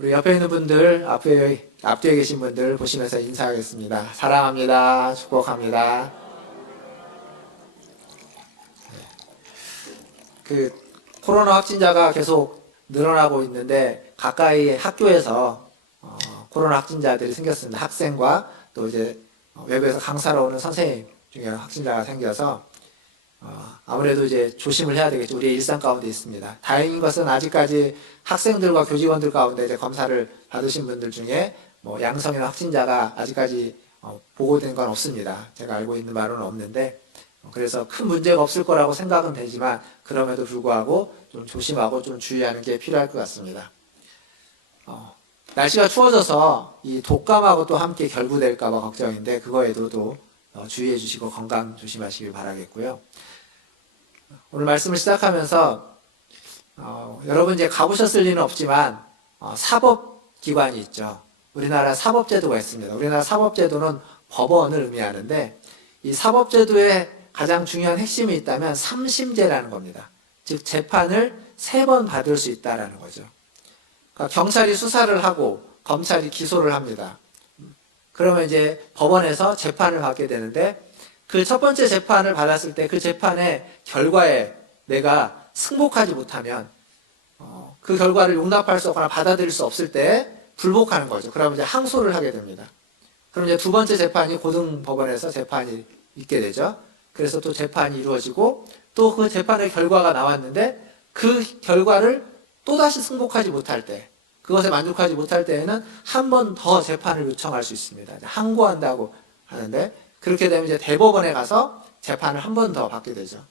우리 옆에 있는 분들, 앞뒤에 계신 분들 보시면서 인사하겠습니다. 사랑합니다. 축복합니다. 코로나 확진자가 계속 늘어나고 있는데 가까이 학교에서 코로나 확진자들이 생겼습니다. 학생과 또 이제 외부에서 강사로 오는 선생님 중에 확진자가 생겨서 아무래도 이제 조심을 해야 되겠죠. 우리의 일상 가운데 있습니다. 다행인 것은 아직까지 학생들과 교직원들 가운데 이제 검사를 받으신 분들 중에 양성이나 확진자가 아직까지 보고된 건 없습니다. 제가 알고 있는 바로는 없는데, 그래서 큰 문제가 없을 거라고 생각은 되지만 그럼에도 불구하고 좀 조심하고 좀 주의하는 게 필요할 것 같습니다. 날씨가 추워져서 이 독감하고 또 함께 결부될까 봐 걱정인데, 그거에도 또 주의해 주시고 건강 조심하시길 바라겠고요. 오늘 말씀을 시작하면서 여러분 이제 가보셨을 리는 없지만 사법기관이 있죠. 우리나라 사법제도가 있습니다. 우리나라 사법제도는 법원을 의미하는데, 이 사법제도의 가장 중요한 핵심이 있다면 3심제라는 겁니다. 즉 재판을 3번 받을 수 있다라는 거죠. 그러니까 경찰이 수사를 하고 검찰이 기소를 합니다. 그러면 이제 법원에서 재판을 받게 되는데, 그 첫 번째 재판을 받았을 때 그 재판의 결과에 내가 승복하지 못하면 그 결과를 용납할 수 없거나 받아들일 수 없을 때 불복하는 거죠. 그러면 이제 항소를 하게 됩니다. 그럼 이제 두 번째 재판이 고등법원에서 재판이 있게 되죠. 그래서 또 재판이 이루어지고 또 그 재판의 결과가 나왔는데 그 결과를 또다시 승복하지 못할 때, 그것에 만족하지 못할 때에는 한 번 더 재판을 요청할 수 있습니다. 항고한다고 하는데, 그렇게 되면 이제 대법원에 가서 재판을 한 번 더 받게 되죠.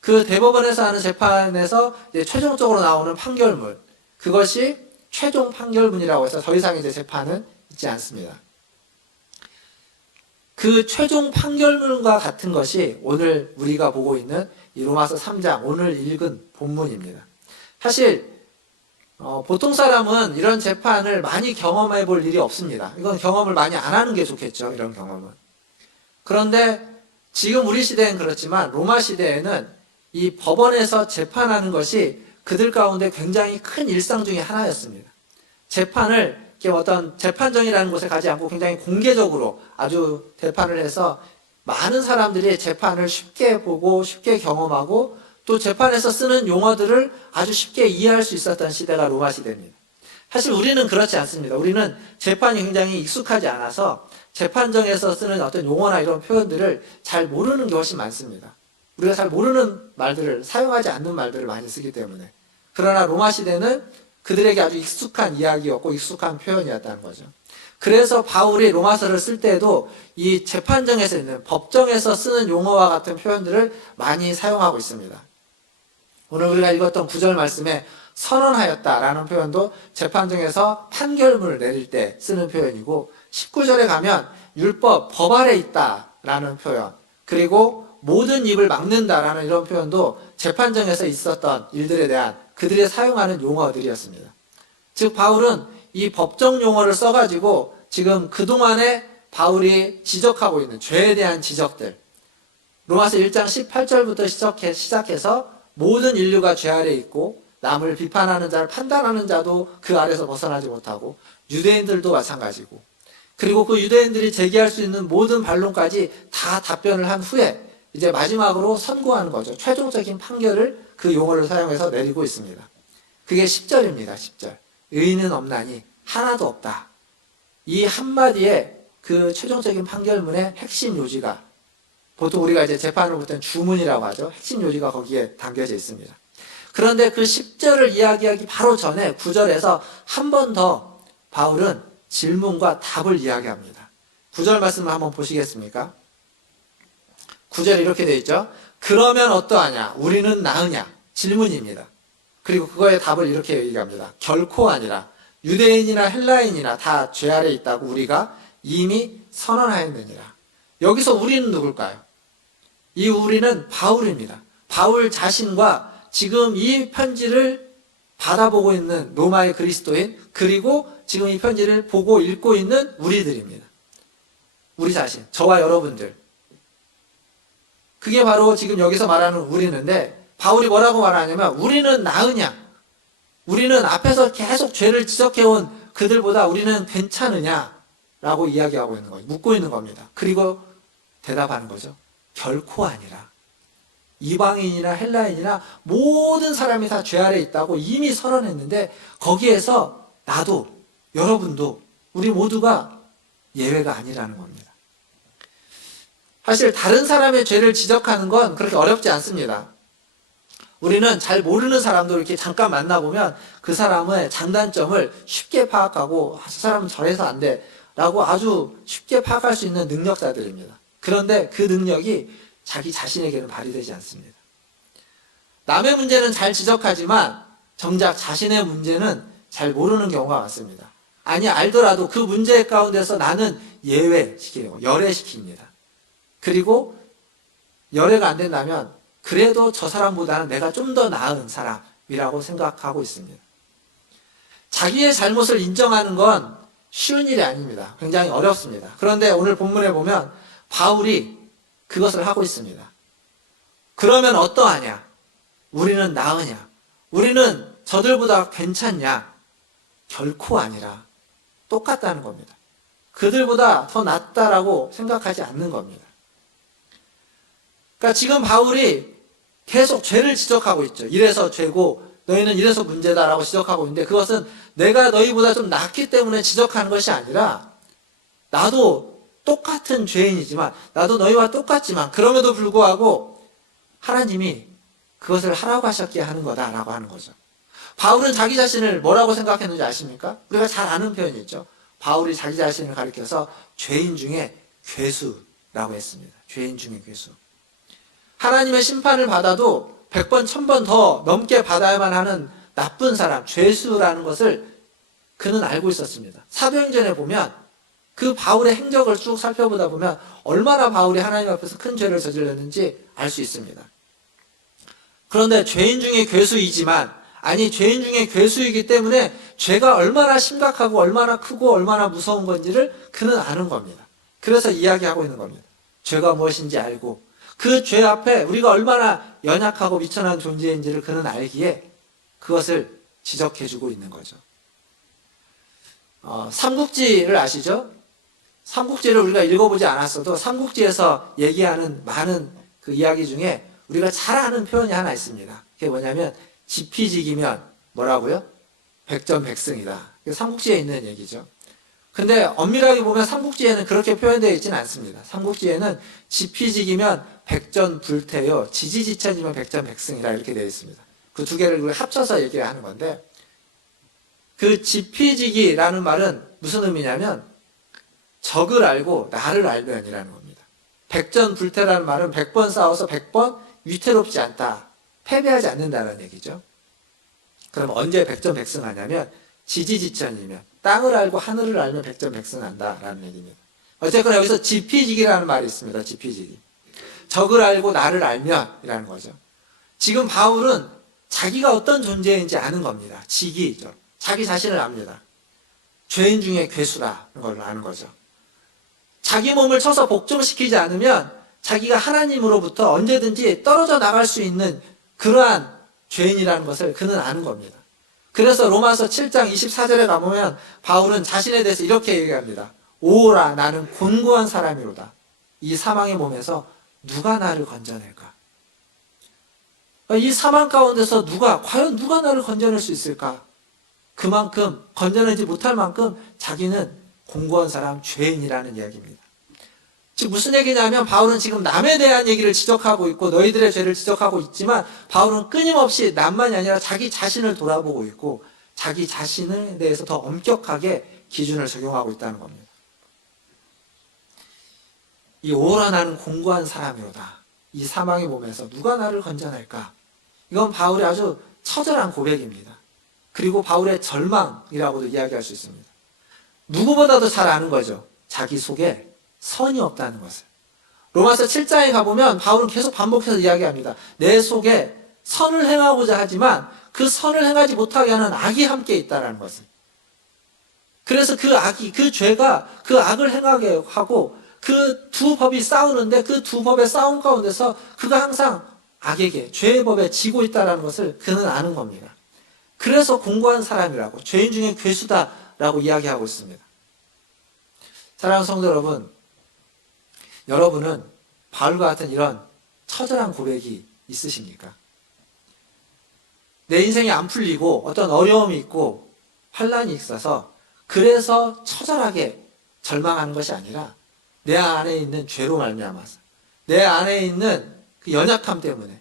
그 대법원에서 하는 재판에서 이제 최종적으로 나오는 판결문, 그것이 최종 판결문이라고 해서 더 이상 이제 재판은 있지 않습니다. 그 최종 판결문과 같은 것이 오늘 우리가 보고 있는 이 로마서 3장, 오늘 읽은 본문입니다. 사실 보통 사람은 이런 재판을 많이 경험해 볼 일이 없습니다. 이건 경험을 많이 안 하는 게 좋겠죠, 이런 경험은. 그런데 지금 우리 시대엔 그렇지만 로마 시대에는 이 법원에서 재판하는 것이 그들 가운데 굉장히 큰 일상 중에 하나였습니다. 재판을 어떤 재판정이라는 곳에 가지 않고 굉장히 공개적으로 아주 재판을 해서 많은 사람들이 재판을 쉽게 보고 쉽게 경험하고 또 재판에서 쓰는 용어들을 아주 쉽게 이해할 수 있었던 시대가 로마 시대입니다. 사실 우리는 그렇지 않습니다. 우리는 재판이 굉장히 익숙하지 않아서 재판정에서 쓰는 어떤 용어나 이런 표현들을 잘 모르는 게 훨씬 많습니다. 우리가 잘 모르는 말들을, 사용하지 않는 말들을 많이 쓰기 때문에. 그러나 로마 시대는 그들에게 아주 익숙한 이야기였고 익숙한 표현이었다는 거죠. 그래서 바울이 로마서를 쓸 때에도 이 재판정에서 있는, 법정에서 쓰는 용어와 같은 표현들을 많이 사용하고 있습니다. 오늘 우리가 읽었던 9절 말씀에 선언하였다라는 표현도 재판정에서 판결문을 내릴 때 쓰는 표현이고, 19절에 가면 율법, 법 아래 있다라는 표현, 그리고 모든 입을 막는다라는 이런 표현도 재판정에서 있었던 일들에 대한 그들이 사용하는 용어들이었습니다. 즉 바울은 이 법정 용어를 써가지고 지금 그동안에 바울이 지적하고 있는 죄에 대한 지적들, 로마서 1장 18절부터 시작해서 모든 인류가 죄 아래 있고 남을 비판하는 자를 판단하는 자도 그 아래서 벗어나지 못하고 유대인들도 마찬가지고, 그리고 그 유대인들이 제기할 수 있는 모든 반론까지 다 답변을 한 후에 이제 마지막으로 선고하는 거죠. 최종적인 판결을 그 용어를 사용해서 내리고 있습니다. 그게 10절입니다. 10절. 의인은 없나니 하나도 없다. 이 한마디에 그 최종적인 판결문의 핵심 요지가, 보통 우리가 이제 재판을 볼 때는 주문이라고 하죠. 핵심 요지가 거기에 담겨져 있습니다. 그런데 그 10절을 이야기하기 바로 전에 9절에서 한 번 더 바울은 질문과 답을 이야기합니다. 9절 말씀을 한번 보시겠습니까? 9절 이렇게 되어 있죠. 그러면 어떠하냐? 우리는 나으냐? 질문입니다. 그리고 그거의 답을 이렇게 얘기합니다. 결코 아니라 유대인이나 헬라인이나 다 죄 아래 있다고 우리가 이미 선언하였느니라. 여기서 우리는 누굴까요? 이 우리는 바울입니다. 바울 자신과 지금 이 편지를 받아보고 있는 로마의 그리스도인, 그리고 지금 이 편지를 보고 읽고 있는 우리들입니다. 우리 자신, 저와 여러분들. 그게 바로 지금 여기서 말하는 우리는데, 바울이 뭐라고 말하냐면 우리는 나으냐? 우리는 앞에서 계속 죄를 지적해온 그들보다 우리는 괜찮으냐라고 이야기하고 있는 거예요. 묻고 있는 겁니다. 그리고 대답하는 거죠. 결코 아니라. 이방인이나 헬라인이나 모든 사람이 다 죄 아래 있다고 이미 선언했는데 거기에서 나도 여러분도 우리 모두가 예외가 아니라는 겁니다. 사실 다른 사람의 죄를 지적하는 건 그렇게 어렵지 않습니다. 우리는 잘 모르는 사람도 이렇게 잠깐 만나보면 그 사람의 장단점을 쉽게 파악하고 저 사람은 저래서 안 돼 라고 아주 쉽게 파악할 수 있는 능력자들입니다. 그런데 그 능력이 자기 자신에게는 발휘되지 않습니다. 남의 문제는 잘 지적하지만 정작 자신의 문제는 잘 모르는 경우가 많습니다. 아니 알더라도 그 문제 가운데서 나는 예외시키려고 열애시킵니다. 그리고 열애가 안 된다면 그래도 저 사람보다는 내가 좀 더 나은 사람이라고 생각하고 있습니다. 자기의 잘못을 인정하는 건 쉬운 일이 아닙니다. 굉장히 어렵습니다. 그런데 오늘 본문에 보면 바울이 그것을 하고 있습니다. 그러면 어떠하냐? 우리는 나으냐? 우리는 저들보다 괜찮냐? 결코 아니라 똑같다는 겁니다. 그들보다 더 낫다라고 생각하지 않는 겁니다. 그러니까 지금 바울이 계속 죄를 지적하고 있죠. 이래서 죄고 너희는 이래서 문제다라고 지적하고 있는데 그것은 내가 너희보다 좀 낫기 때문에 지적하는 것이 아니라 나도 똑같은 죄인이지만 나도 너희와 똑같지만 그럼에도 불구하고 하나님이 그것을 하라고 하셨기에 하는 거다라고 하는 거죠. 바울은 자기 자신을 뭐라고 생각했는지 아십니까? 우리가 잘 아는 표현이 있죠. 바울이 자기 자신을 가리켜서 죄인 중에 괴수라고 했습니다. 죄인 중에 괴수. 하나님의 심판을 받아도 100번, 1000번 더 넘게 받아야만 하는 나쁜 사람, 죄수라는 것을 그는 알고 있었습니다. 사도행전에 보면 그 바울의 행적을 쭉 살펴보다 보면 얼마나 바울이 하나님 앞에서 큰 죄를 저질렀는지 알 수 있습니다. 그런데 죄인 중에 괴수이지만 죄인 중에 괴수이기 때문에 죄가 얼마나 심각하고 얼마나 크고 얼마나 무서운 건지를 그는 아는 겁니다. 그래서 이야기하고 있는 겁니다. 죄가 무엇인지 알고 그 죄 앞에 우리가 얼마나 연약하고 미천한 존재인지를 그는 알기에 그것을 지적해주고 있는 거죠. 삼국지를 아시죠? 삼국지를 우리가 읽어보지 않았어도 삼국지에서 얘기하는 많은 그 이야기 중에 우리가 잘 아는 표현이 하나 있습니다. 그게 뭐냐면 지피지기면 뭐라고요? 백전백승이다. 삼국지에 있는 얘기죠. 근데 엄밀하게 보면 삼국지에는 그렇게 표현되어 있지는 않습니다. 삼국지에는 지피지기면 백전불태요, 지지지천이면 백전백승이라 이렇게 되어 있습니다. 그 두 개를 합쳐서 얘기하는 건데 그 지피지기라는 말은 무슨 의미냐면 적을 알고 나를 알면이라는 겁니다. 백전불태라는 말은 100번 싸워서 100번 위태롭지 않다, 패배하지 않는다는 얘기죠. 그럼 언제 백전백승하냐면 지지지천이면 땅을 알고 하늘을 알면 백전백승한다라는 얘기입니다. 어쨌거나 여기서 지피지기라는 말이 있습니다. 지피지기. 적을 알고 나를 알면이라는 거죠. 지금 바울은 자기가 어떤 존재인지 아는 겁니다. 지기죠. 자기 자신을 압니다. 죄인 중에 괴수라는 걸 아는 거죠. 자기 몸을 쳐서 복종시키지 않으면 자기가 하나님으로부터 언제든지 떨어져 나갈 수 있는 그러한 죄인이라는 것을 그는 아는 겁니다. 그래서 로마서 7장 24절에 가보면 바울은 자신에 대해서 이렇게 얘기합니다. 오라 나는 곤고한 사람이로다. 이 사망의 몸에서 누가 나를 건져낼까? 이 사망 가운데서 과연 누가 나를 건져낼 수 있을까? 그만큼 건져내지 못할 만큼 자기는 공고한 사람, 죄인이라는 이야기입니다. 즉 무슨 얘기냐면 바울은 지금 남에 대한 얘기를 지적하고 있고 너희들의 죄를 지적하고 있지만 바울은 끊임없이 남만이 아니라 자기 자신을 돌아보고 있고 자기 자신에 대해서 더 엄격하게 기준을 적용하고 있다는 겁니다. 이 오라 나는 공고한 사람이로다. 이 사망의 몸에서 누가 나를 건져낼까? 이건 바울의 아주 처절한 고백입니다. 그리고 바울의 절망이라고도 이야기할 수 있습니다. 누구보다도 잘 아는 거죠. 자기 속에 선이 없다는 것을. 로마서 7장에 가보면 바울은 계속 반복해서 이야기합니다. 내 속에 선을 행하고자 하지만 그 선을 행하지 못하게 하는 악이 함께 있다는 것을. 그래서 그 악이, 그 죄가 그 악을 행하게 하고 그 두 법이 싸우는데 그 두 법의 싸움 가운데서 그가 항상 악에게, 죄의 법에 지고 있다는 것을 그는 아는 겁니다. 그래서 공고한 사람이라고, 죄인 중에 괴수다라고 이야기하고 있습니다. 사랑하는 성도 여러분, 여러분은 바울과 같은 이런 처절한 고백이 있으십니까? 내 인생이 안 풀리고 어떤 어려움이 있고 환란이 있어서 그래서 처절하게 절망하는 것이 아니라 내 안에 있는 죄로 말미암아서, 내 안에 있는 그 연약함 때문에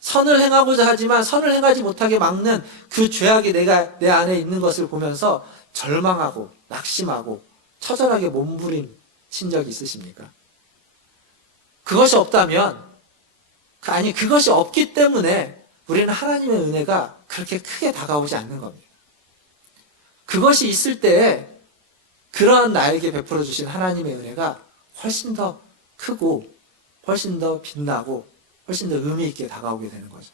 선을 행하고자 하지만 선을 행하지 못하게 막는 그 죄악이 내 안에 있는 것을 보면서 절망하고 낙심하고 처절하게 몸부림친 적이 있으십니까? 그것이 없다면, 그것이 없기 때문에 우리는 하나님의 은혜가 그렇게 크게 다가오지 않는 겁니다. 그것이 있을 때에 그런 나에게 베풀어 주신 하나님의 은혜가 훨씬 더 크고 훨씬 더 빛나고 훨씬 더 의미 있게 다가오게 되는 거죠.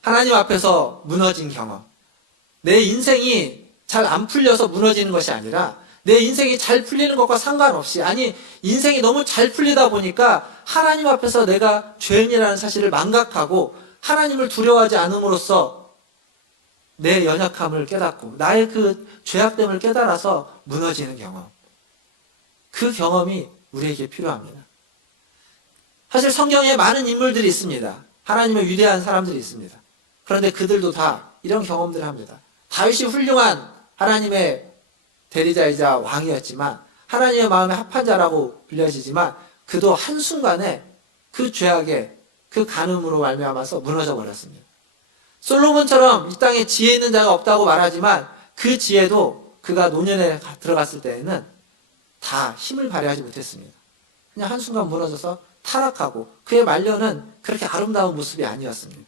하나님 앞에서 무너진 경험, 내 인생이 잘 안 풀려서 무너지는 것이 아니라 내 인생이 잘 풀리는 것과 상관없이, 인생이 너무 잘 풀리다 보니까 하나님 앞에서 내가 죄인이라는 사실을 망각하고 하나님을 두려워하지 않음으로써 내 연약함을 깨닫고 나의 그 죄악됨을 깨달아서 무너지는 경험, 그 경험이 우리에게 필요합니다. 사실 성경에 많은 인물들이 있습니다. 하나님의 위대한 사람들이 있습니다. 그런데 그들도 다 이런 경험들을 합니다. 다윗이 훌륭한 하나님의 대리자이자 왕이었지만, 하나님의 마음에 합한 자라고 불려지지만, 그도 한순간에 그 죄악에, 그 간음으로 말미암아서 무너져 버렸습니다. 솔로몬처럼 이 땅에 지혜 있는 자가 없다고 말하지만 그 지혜도 그가 노년에 들어갔을 때에는 다 힘을 발휘하지 못했습니다. 그냥 한순간 무너져서 타락하고, 그의 말년은 그렇게 아름다운 모습이 아니었습니다.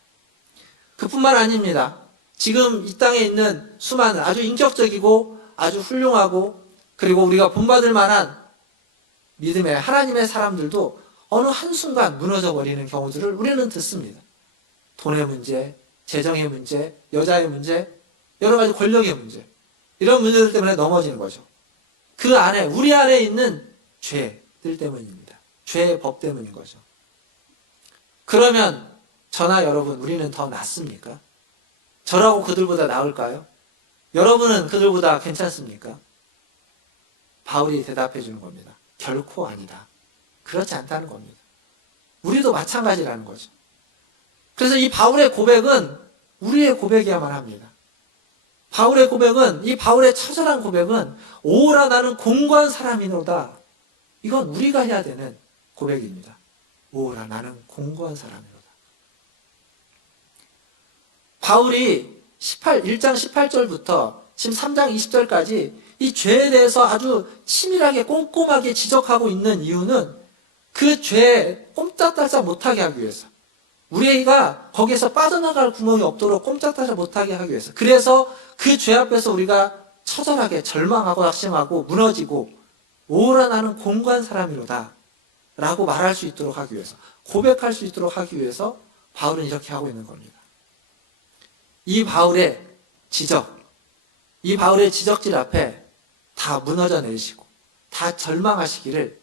그뿐만 아닙니다. 지금 이 땅에 있는 수많은 아주 인격적이고 아주 훌륭하고 그리고 우리가 본받을 만한 믿음의 하나님의 사람들도 어느 한순간 무너져 버리는 경우들을 우리는 듣습니다. 돈의 문제, 재정의 문제, 여자의 문제, 여러 가지 권력의 문제, 이런 문제들 때문에 넘어지는 거죠. 그 안에, 우리 안에 있는 죄들 때문입니다. 죄의 법 때문인 거죠. 그러면 저나 여러분, 우리는 더 낫습니까? 저라고 그들보다 나을까요? 여러분은 그들보다 괜찮습니까? 바울이 대답해 주는 겁니다. 결코 아니다. 그렇지 않다는 겁니다. 우리도 마찬가지라는 거죠. 그래서 이 바울의 고백은 우리의 고백이야만 합니다. 바울의 고백은, 이 바울의 처절한 고백은 오라 나는 공고한 사람이로다. 이건 우리가 해야 되는 고백입니다. 오라 나는 공고한 사람이로다. 바울이 1장 18절부터 지금 3장 20절까지 이 죄에 대해서 아주 치밀하게 꼼꼼하게 지적하고 있는 이유는 그 죄에 꼼짝달싹 못하게 하기 위해서, 우리가 거기에서 빠져나갈 구멍이 없도록 꼼짝달싹 못하게 하기 위해서, 그래서 그 죄 앞에서 우리가 처절하게 절망하고 낙심하고 무너지고 오라 나는 공고한 사람이로다 라고 말할 수 있도록 하기 위해서, 고백할 수 있도록 하기 위해서 바울은 이렇게 하고 있는 겁니다. 이 바울의 지적, 이 바울의 지적질 앞에 다 무너져 내리시고 다 절망하시기를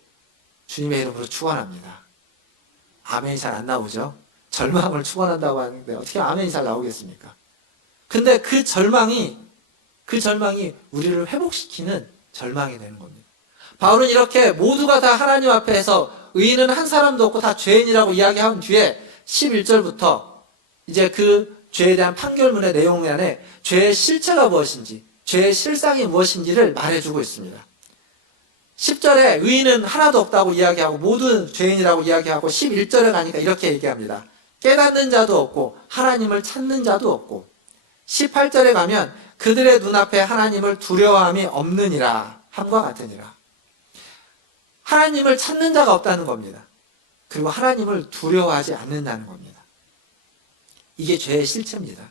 주님의 이름으로 축원합니다. 아멘이 잘 안 나오죠? 절망을 축원한다고 하는데 어떻게 아멘이 잘 나오겠습니까? 근데 그 절망이 우리를 회복시키는 절망이 되는 겁니다. 바울은 이렇게 모두가 다 하나님 앞에서 의인은 한 사람도 없고 다 죄인이라고 이야기한 뒤에 11절부터 이제 그 죄에 대한 판결문의 내용 안에 죄의 실체가 무엇인지, 죄의 실상이 무엇인지를 말해주고 있습니다. 10절에 의인은 하나도 없다고 이야기하고 모두 죄인이라고 이야기하고 11절에 가니까 이렇게 얘기합니다. 깨닫는 자도 없고 하나님을 찾는 자도 없고, 18절에 가면 그들의 눈앞에 하나님을 두려워함이 없느니라 함과 같으니라. 하나님을 찾는 자가 없다는 겁니다. 그리고 하나님을 두려워하지 않는다는 겁니다. 이게 죄의 실체입니다.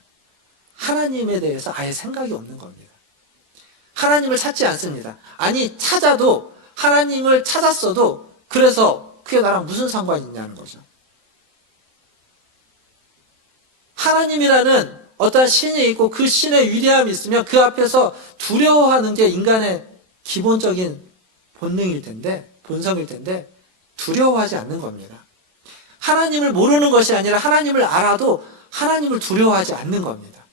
하나님에 대해서 아예 생각이 없는 겁니다. 하나님을 찾지 않습니다. 아니, 찾아도, 하나님을 찾았어도 그래서 그게 나랑 무슨 상관이 있냐는 거죠. 하나님이라는 어떤 신이 있고 그 신의 위대함이 있으면 그 앞에서 두려워하는 게 인간의 기본적인 본능일 텐데, 본성일 텐데 두려워하지 않는 겁니다. 하나님을 모르는 것이 아니라 하나님을 알아도 하나님을 두려워하지 않는 겁니다.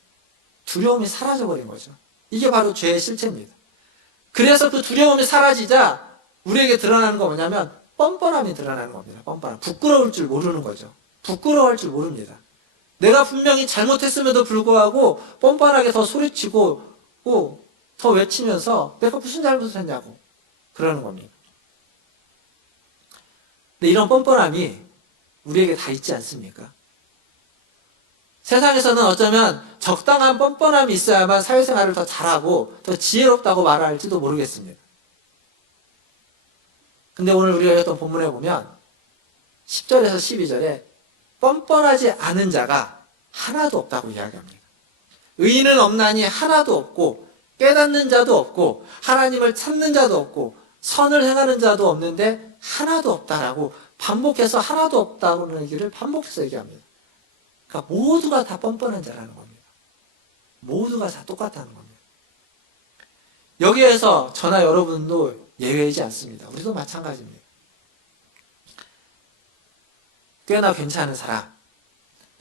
두려움이 사라져버린 거죠. 이게 바로 죄의 실체입니다. 그래서 그 두려움이 사라지자 우리에게 드러나는 거 뭐냐면 뻔뻔함이 드러나는 겁니다. 뻔뻔함. 부끄러울 줄 모르는 거죠. 부끄러워할 줄 모릅니다. 내가 분명히 잘못했음에도 불구하고 뻔뻔하게 더 소리치고 더 외치면서 내가 무슨 잘못을 했냐고 그러는 겁니다. 근데 이런 뻔뻔함이 우리에게 다 있지 않습니까? 세상에서는 어쩌면 적당한 뻔뻔함이 있어야만 사회생활을 더 잘하고 더 지혜롭다고 말할지도 모르겠습니다. 근데 오늘 우리가 읽었던 본문에 보면 10절에서 12절에 뻔뻔하지 않은 자가 하나도 없다고 이야기합니다. 의인은 없나니 하나도 없고 깨닫는 자도 없고 하나님을 찾는 자도 없고 선을 행하는 자도 없는데 하나도 없다라고 반복해서 하나도 없다는 얘기를 반복해서 얘기합니다. 그러니까 모두가 다 뻔뻔한 자라는 겁니다. 모두가 다 똑같다는 겁니다. 여기에서 저나 여러분도 예외이지 않습니다. 우리도 마찬가지입니다. 꽤나 괜찮은 사람,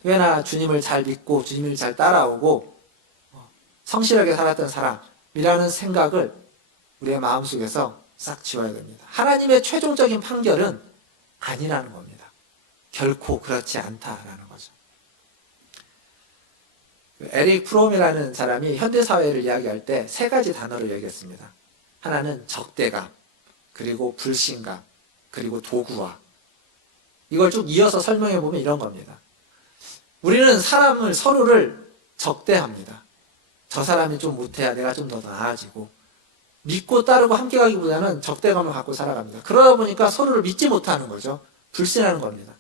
꽤나 주님을 잘 믿고 주님을 잘 따라오고 성실하게 살았던 사람이라는 생각을 우리의 마음속에서 싹 지워야 됩니다. 하나님의 최종적인 판결은 아니라는 겁니다. 결코 그렇지 않다라는 거죠. 에릭 프롬이라는 사람이 현대사회를 이야기할 때 세 가지 단어를 얘기했습니다. 하나는 적대감, 그리고 불신감, 그리고 도구화. 이걸 쭉 이어서 설명해 보면 이런 겁니다. 우리는 서로를 적대합니다. 저 사람이 좀 못해야 내가 좀 더 나아지고 믿고 따르고 함께 가기보다는 적대감을 갖고 살아갑니다. 그러다 보니까 서로를 믿지 못하는 거죠. 불신하는 겁니다.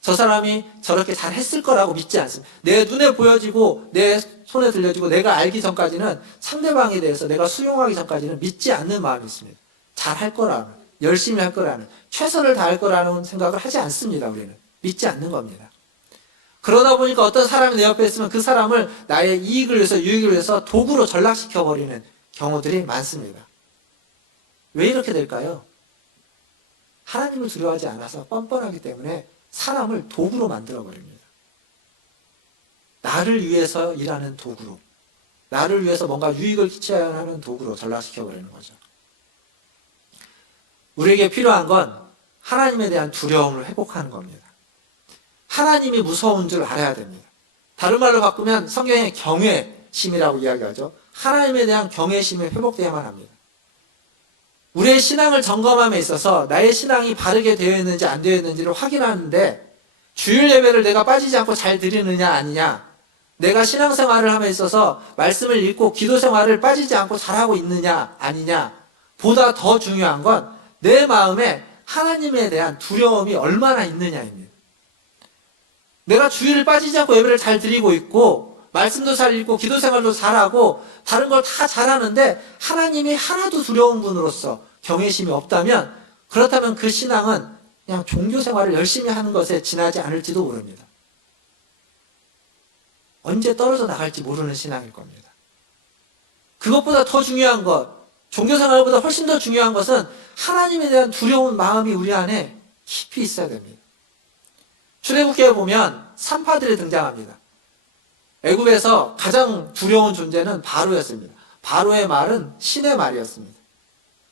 저 사람이 저렇게 잘 했을 거라고 믿지 않습니다. 내 눈에 보여지고 내 손에 들려지고 내가 알기 전까지는 상대방에 대해서 내가 수용하기 전까지는 믿지 않는 마음이 있습니다. 잘 할 거라는, 열심히 할 거라는, 최선을 다할 거라는 생각을 하지 않습니다. 우리는 믿지 않는 겁니다. 그러다 보니까 어떤 사람이 내 옆에 있으면 그 사람을 나의 이익을 위해서, 유익을 위해서 도구로 전락시켜버리는 경우들이 많습니다. 왜 이렇게 될까요? 하나님을 두려워하지 않아서 뻔뻔하기 때문에 사람을 도구로 만들어버립니다. 나를 위해서 일하는 도구로, 나를 위해서 뭔가 유익을 끼쳐야 하는 도구로 전락시켜버리는 거죠. 우리에게 필요한 건 하나님에 대한 두려움을 회복하는 겁니다. 하나님이 무서운 줄 알아야 됩니다. 다른 말로 바꾸면 성경에 경외심이라고 이야기하죠. 하나님에 대한 경외심이 회복되어야만 합니다. 우리의 신앙을 점검함에 있어서 나의 신앙이 바르게 되어 있는지 안 되어 있는지를 확인하는데 주일 예배를 내가 빠지지 않고 잘 드리느냐 아니냐, 내가 신앙생활을 함에 있어서 말씀을 읽고 기도생활을 빠지지 않고 잘하고 있느냐 아니냐 보다 더 중요한 건 내 마음에 하나님에 대한 두려움이 얼마나 있느냐입니다. 내가 주일을 빠지지 않고 예배를 잘 드리고 있고 말씀도 잘 읽고 기도생활도 잘하고 다른 걸 다 잘하는데 하나님이 하나도 두려운 분으로서 경외심이 없다면, 그렇다면 그 신앙은 그냥 종교생활을 열심히 하는 것에 지나지 않을지도 모릅니다. 언제 떨어져 나갈지 모르는 신앙일 겁니다. 그것보다 더 중요한 것, 종교생활보다 훨씬 더 중요한 것은 하나님에 대한 두려운 마음이 우리 안에 깊이 있어야 됩니다. 출애굽기에 보면 산파들이 등장합니다. 애굽에서 가장 두려운 존재는 바로였습니다. 바로의 말은 신의 말이었습니다.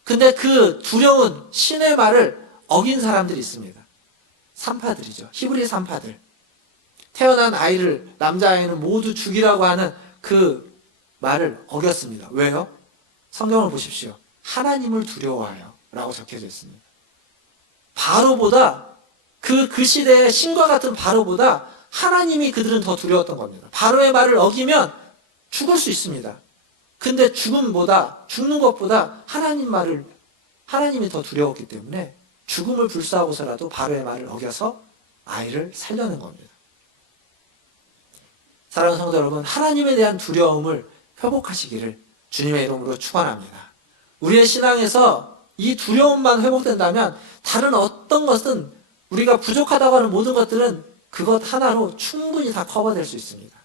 근데 그 두려운 신의 말을 어긴 사람들이 있습니다. 산파들이죠. 히브리 산파들. 태어난 아이를, 남자아이는 모두 죽이라고 하는 그 말을 어겼습니다. 왜요? 성경을 보십시오. 하나님을 두려워하여 라고 적혀져 있습니다. 바로보다 그 시대의 신과 같은 바로보다 하나님이 그들은 더 두려웠던 겁니다. 바로의 말을 어기면 죽을 수 있습니다. 근데 죽는 것보다 하나님이 더 두려웠기 때문에 죽음을 불사하고서라도 바로의 말을 어겨서 아이를 살려는 겁니다. 사랑하는 성도 여러분, 하나님에 대한 두려움을 회복하시기를 주님의 이름으로 축원합니다. 우리의 신앙에서 이 두려움만 회복된다면 다른 어떤 것은, 우리가 부족하다고 하는 모든 것들은 그것 하나로 충분히 다 커버될 수 있습니다.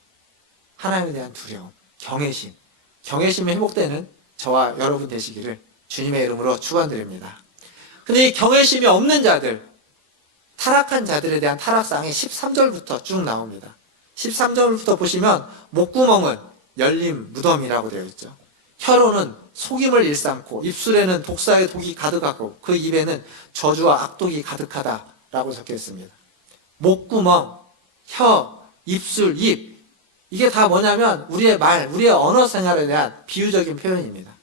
하나님에 대한 두려움, 경외심이 회복되는 저와 여러분 되시기를 주님의 이름으로 축원드립니다. 근데 이 경외심이 없는 자들, 타락한 자들에 대한 타락상이 13절부터 쭉 나옵니다. 13절부터 보시면 목구멍은 열린 무덤이라고 되어 있죠. 혀로는 속임을 일삼고 입술에는 독사의 독이 가득하고 그 입에는 저주와 악독이 가득하다라고 적혀 있습니다. 목구멍, 혀, 입술, 입 이게 다 뭐냐면 우리의 말, 우리의 언어 생활에 대한 비유적인 표현입니다.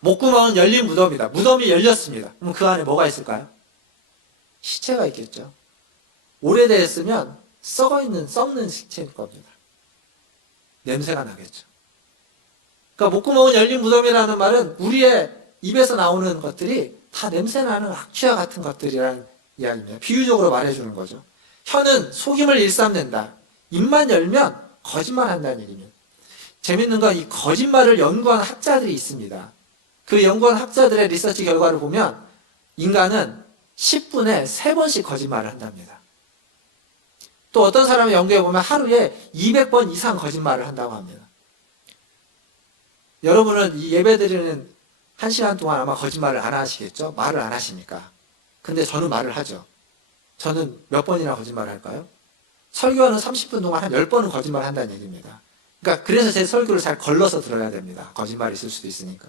목구멍은 열린 무덤이다. 무덤이 열렸습니다. 그럼 그 안에 뭐가 있을까요? 시체가 있겠죠. 오래됐으면 썩는 시체일 겁니다. 냄새가 나겠죠. 그러니까 목구멍은 열린 무덤이라는 말은 우리의 입에서 나오는 것들이 다 냄새나는 악취와 같은 것들이라는 이야기입니다. 비유적으로 말해주는 거죠. 혀는 속임을 일삼는다. 입만 열면 거짓말한다는 얘기입니다. 재밌는 건 이 거짓말을 연구한 학자들이 있습니다. 그 연구한 학자들의 리서치 결과를 보면 인간은 10분에 3번씩 거짓말을 한답니다. 또 어떤 사람을 연구해 보면 하루에 200번 이상 거짓말을 한다고 합니다. 여러분은 이 예배 드리는 1시간 동안 아마 거짓말을 안 하시겠죠? 말을 안 하시니까. 근데 저는 말을 하죠. 저는 몇 번이나 거짓말을 할까요? 설교하는 30분 동안 한 10번은 거짓말을 한다는 얘기입니다. 그러니까 그래서 제 설교를 잘 걸러서 들어야 됩니다. 거짓말이 있을 수도 있으니까.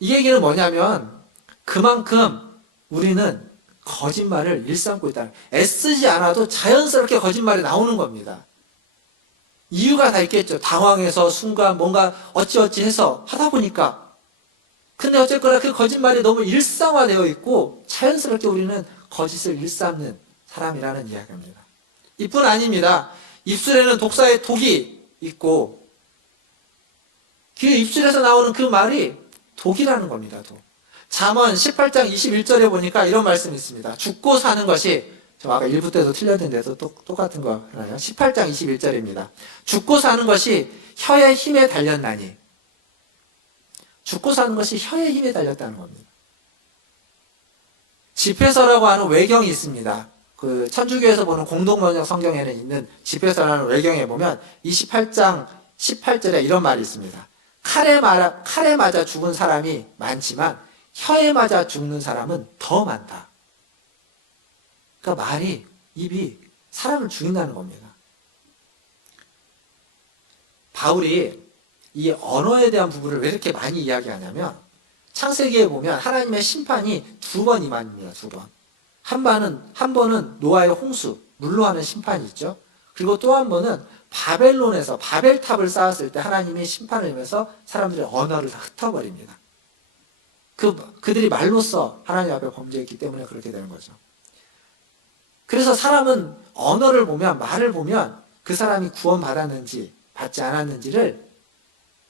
이 얘기는 뭐냐면 그만큼 우리는 거짓말을 일삼고 있다. 애쓰지 않아도 자연스럽게 거짓말이 나오는 겁니다. 이유가 다 있겠죠. 당황해서 순간 뭔가 어찌어찌 해서 하다 보니까. 근데 어쨌거나 그 거짓말이 너무 일상화되어 있고 자연스럽게 우리는 거짓을 일삼는 사람이라는 이야기입니다. 이뿐 아닙니다. 입술에는 독사의 독이 있고 그 입술에서 나오는 그 말이 독이라는 겁니다. 독. 잠언 18장 21절에 보니까 이런 말씀이 있습니다. 죽고 사는 것이, 저 아까 1부 때도 틀렸는데도 똑같은 거 하나요? 18장 21절입니다. 죽고 사는 것이 혀의 힘에 달렸나니. 죽고 사는 것이 혀의 힘에 달렸다는 겁니다. 집회서라고 하는 외경이 있습니다. 그 천주교에서 보는 공동번역 성경에는 있는 집회서라는 외경에 보면 28장 18절에 이런 말이 있습니다. 칼에 맞아 죽은 사람이 많지만 혀에 맞아 죽는 사람은 더 많다. 그러니까 말이, 입이 사람을 죽인다는 겁니다. 바울이 이 언어에 대한 부분을 왜 이렇게 많이 이야기하냐면 창세기에 보면 하나님의 심판이 2번 임합니다. 2번. 한 번은 노아의 홍수, 물로 하는 심판이 있죠. 그리고 또 한 번은 바벨론에서 바벨탑을 쌓았을 때 하나님이 심판을 하면서 사람들의 언어를 다 흩어버립니다. 그들이 말로써 하나님 앞에 범죄했기 때문에 그렇게 되는 거죠. 그래서 사람은 언어를 보면, 말을 보면 그 사람이 구원받았는지 받지 않았는지를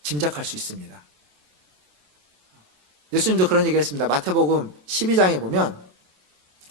짐작할 수 있습니다. 예수님도 그런 얘기 했습니다. 마태복음 12장에 보면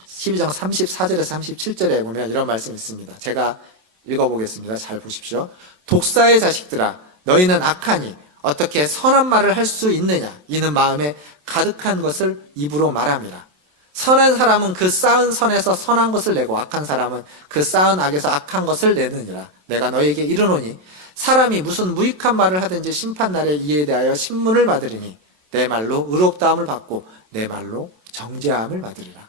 12장 34절에서 37절에 보면 이런 말씀이 있습니다. 제가 읽어보겠습니다. 잘 보십시오. 독사의 자식들아, 너희는 악하니 어떻게 선한 말을 할 수 있느냐? 이는 마음에 가득한 것을 입으로 말함이라. 선한 사람은 그 쌓은 선에서 선한 것을 내고 악한 사람은 그 쌓은 악에서 악한 것을 내느니라. 내가 너희에게 이르노니 사람이 무슨 무익한 말을 하든지 심판날에 이에 대하여 신문을 받으리니 내 말로 의롭다함을 받고 내 말로 정죄함을 받으리라.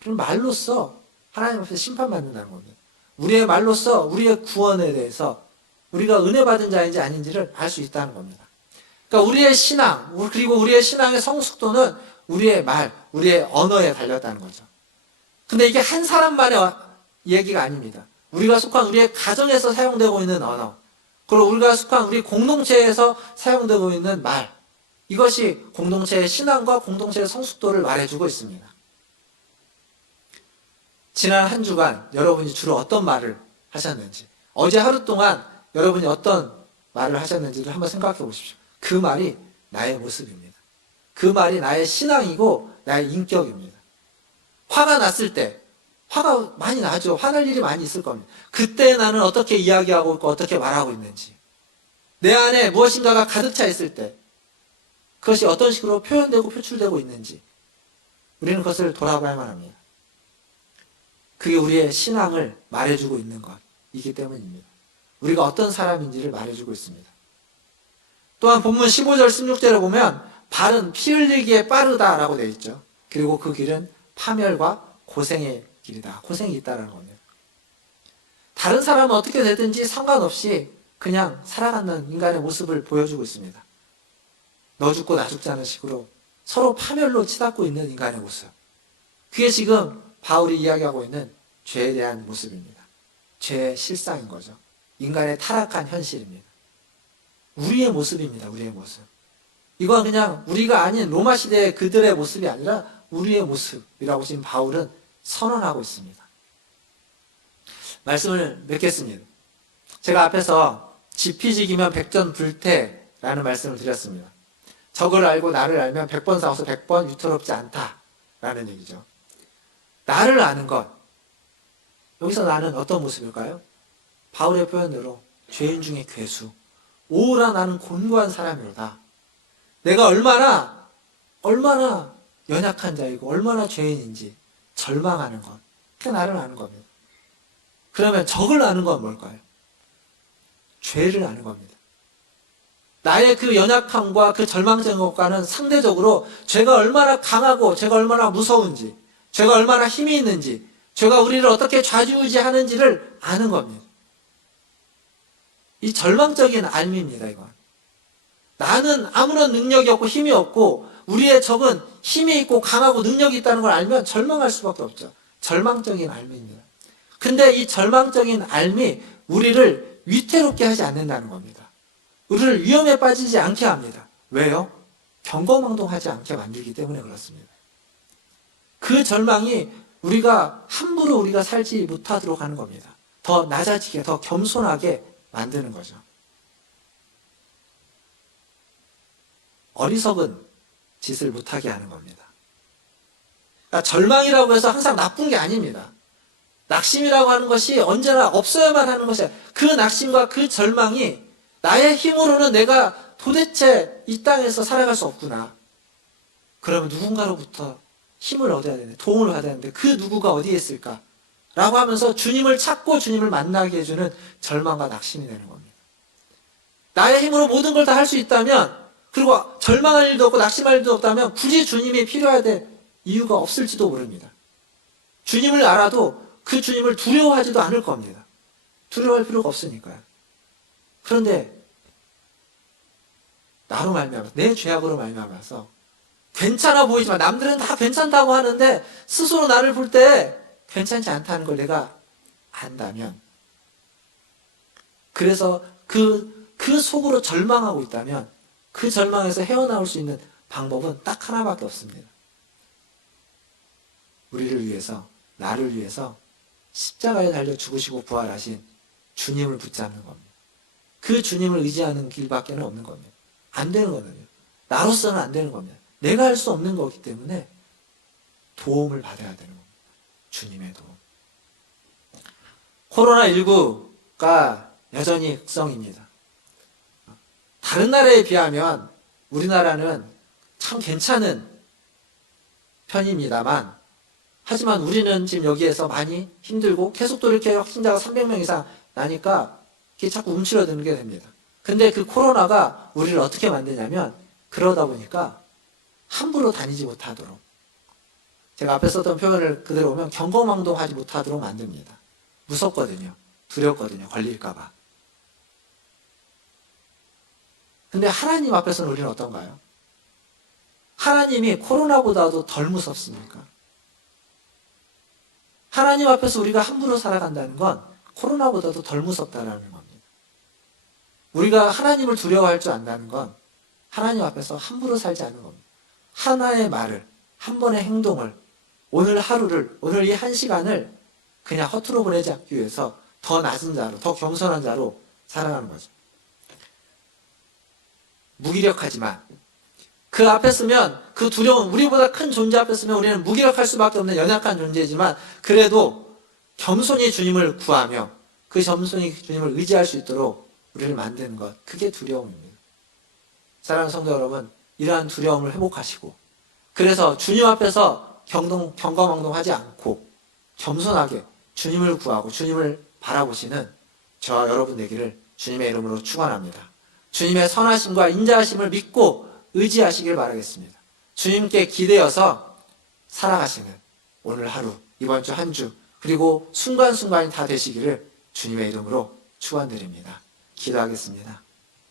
그럼 말로써 하나님 앞에서 심판받는다는 겁니다. 우리의 말로써 우리의 구원에 대해서 우리가 은혜 받은 자인지 아닌지를 알 수 있다는 겁니다. 그러니까 우리의 신앙, 그리고 우리의 신앙의 성숙도는 우리의 말, 우리의 언어에 달렸다는 거죠. 근데 이게 한 사람만의 얘기가 아닙니다. 우리가 속한 우리의 가정에서 사용되고 있는 언어, 그리고 우리가 속한 우리 공동체에서 사용되고 있는 말, 이것이 공동체의 신앙과 공동체의 성숙도를 말해주고 있습니다. 지난 한 주간 여러분이 주로 어떤 말을 하셨는지, 어제 하루 동안 여러분이 어떤 말을 하셨는지를 한번 생각해 보십시오. 그 말이 나의 모습입니다. 그 말이 나의 신앙이고 나의 인격입니다. 화가 났을 때, 화가 많이 나죠. 화날 일이 많이 있을 겁니다. 그때 나는 어떻게 이야기하고 있고 어떻게 말하고 있는지, 내 안에 무엇인가가 가득 차 있을 때 그것이 어떤 식으로 표현되고 표출되고 있는지 우리는 그것을 돌아봐야만 합니다. 그게 우리의 신앙을 말해주고 있는 것이기 때문입니다. 우리가 어떤 사람인지를 말해주고 있습니다. 또한 본문 15절 16절에 보면 발은 피 흘리기에 빠르다라고 되어 있죠. 그리고 그 길은 파멸과 고생의 길이다. 고생이 있다라는 겁니다. 다른 사람은 어떻게 되든지 상관없이 그냥 살아가는 인간의 모습을 보여주고 있습니다. 너 죽고 나 죽자는 식으로 서로 파멸로 치닫고 있는 인간의 모습. 그게 지금 바울이 이야기하고 있는 죄에 대한 모습입니다. 죄의 실상인 거죠. 인간의 타락한 현실입니다. 우리의 모습입니다. 우리의 모습. 이건 그냥 우리가 아닌 로마 시대의 그들의 모습이 아니라 우리의 모습이라고 지금 바울은 선언하고 있습니다. 말씀을 맺겠습니다. 제가 앞에서 지피지기면 백전불태라는 말씀을 드렸습니다. 적을 알고 나를 알면 100번 싸워서 100번 유태롭지 않다라는 얘기죠. 나를 아는 것. 여기서 나는 어떤 모습일까요? 바울의 표현대로 죄인 중에 괴수. 오라 나는 곤고한 사람이로다. 내가 얼마나 연약한 자이고 얼마나 죄인인지 절망하는 것. 그게 나를 아는 겁니다. 그러면 적을 아는 건 뭘까요? 죄를 아는 겁니다. 나의 그 연약함과 그 절망적인 것과는 상대적으로 죄가 얼마나 강하고 죄가 얼마나 무서운지, 죄가 얼마나 힘이 있는지, 죄가 우리를 어떻게 좌지우지하는지를 아는 겁니다. 이 절망적인 알미입니다. 이건. 나는 아무런 능력이 없고 힘이 없고 우리의 적은 힘이 있고 강하고 능력이 있다는 걸 알면 절망할 수밖에 없죠. 절망적인 알미입니다. 근데 이 절망적인 알미 우리를 위태롭게 하지 않는다는 겁니다. 우리를 위험에 빠지지 않게 합니다. 왜요? 경거망동하지 않게 만들기 때문에 그렇습니다. 그 절망이 함부로 우리가 살지 못하도록 하는 겁니다. 더 낮아지게, 더 겸손하게 만드는 거죠. 어리석은 짓을 못하게 하는 겁니다. 그러니까 절망이라고 해서 항상 나쁜 게 아닙니다. 낙심이라고 하는 것이 언제나 없어야만 하는 것이야. 그 낙심과 그 절망이 나의 힘으로는 내가 도대체 이 땅에서 살아갈 수 없구나. 그러면 누군가로부터 힘을 얻어야 되는데, 도움을 받아야 되는데 그 누구가 어디에 있을까? 라고 하면서 주님을 찾고 주님을 만나게 해주는 절망과 낙심이 되는 겁니다. 나의 힘으로 모든 걸 다 할 수 있다면, 그리고 절망할 일도 없고 낙심할 일도 없다면 굳이 주님이 필요해야 될 이유가 없을지도 모릅니다. 주님을 알아도 그 주님을 두려워하지도 않을 겁니다. 두려워할 필요가 없으니까요. 그런데 나로 말미암아서, 내 죄악으로 말미암아서 괜찮아 보이지만 남들은 다 괜찮다고 하는데 스스로 나를 볼 때 괜찮지 않다는 걸 내가 안다면, 그래서 그 속으로 절망하고 있다면 그 절망에서 헤어나올 수 있는 방법은 딱 하나밖에 없습니다. 우리를 위해서, 나를 위해서 십자가에 달려 죽으시고 부활하신 주님을 붙잡는 겁니다. 그 주님을 의지하는 길밖에 없는 겁니다. 안 되는 거거든요. 나로서는 안 되는 겁니다. 내가 할 수 없는 거기 때문에 도움을 받아야 되는 겁니다. 주님의 도움. 코로나19가 여전히 흑성입니다. 다른 나라에 비하면 우리나라는 참 괜찮은 편입니다만, 하지만 우리는 지금 여기에서 많이 힘들고 계속 또 이렇게 확진자가 300명 이상 나니까 이게 자꾸 움츠러드는 게 됩니다. 근데 그 코로나가 우리를 어떻게 만드냐면, 그러다 보니까 함부로 다니지 못하도록, 제가 앞에 썼던 표현을 그대로 보면 경거망동하지 못하도록 만듭니다. 무섭거든요. 두렵거든요. 걸릴까봐. 근데 하나님 앞에서는 우리는 어떤가요? 하나님이 코로나보다도 덜 무섭습니까? 하나님 앞에서 우리가 함부로 살아간다는 건 코로나보다도 덜 무섭다는 겁니다. 우리가 하나님을 두려워할 줄 안다는 건 하나님 앞에서 함부로 살지 않는 겁니다. 하나의 말을, 한 번의 행동을, 오늘 하루를, 오늘 이 한 시간을 그냥 허투루 보내지 않기 위해서 더 낮은 자로, 더 겸손한 자로 살아가는 거죠. 무기력하지만 그 앞에 서면, 그 두려운, 우리보다 큰 존재 앞에 서면 우리는 무기력할 수밖에 없는 연약한 존재지만, 그래도 겸손히 주님을 구하며 그 겸손히 주님을 의지할 수 있도록 우리를 만드는 것, 그게 두려움입니다. 사랑하는 성도 여러분, 이러한 두려움을 회복하시고, 그래서 주님 앞에서 경거망동하지 않고 겸손하게 주님을 구하고 주님을 바라보시는 저와 여러분 되기를 주님의 이름으로 축원합니다. 주님의 선하심과 인자하심을 믿고 의지하시길 바라겠습니다. 주님께 기대어서 살아가시는 오늘 하루, 이번 주 한 주, 그리고 순간순간이 다 되시기를 주님의 이름으로 축원드립니다. 기도하겠습니다.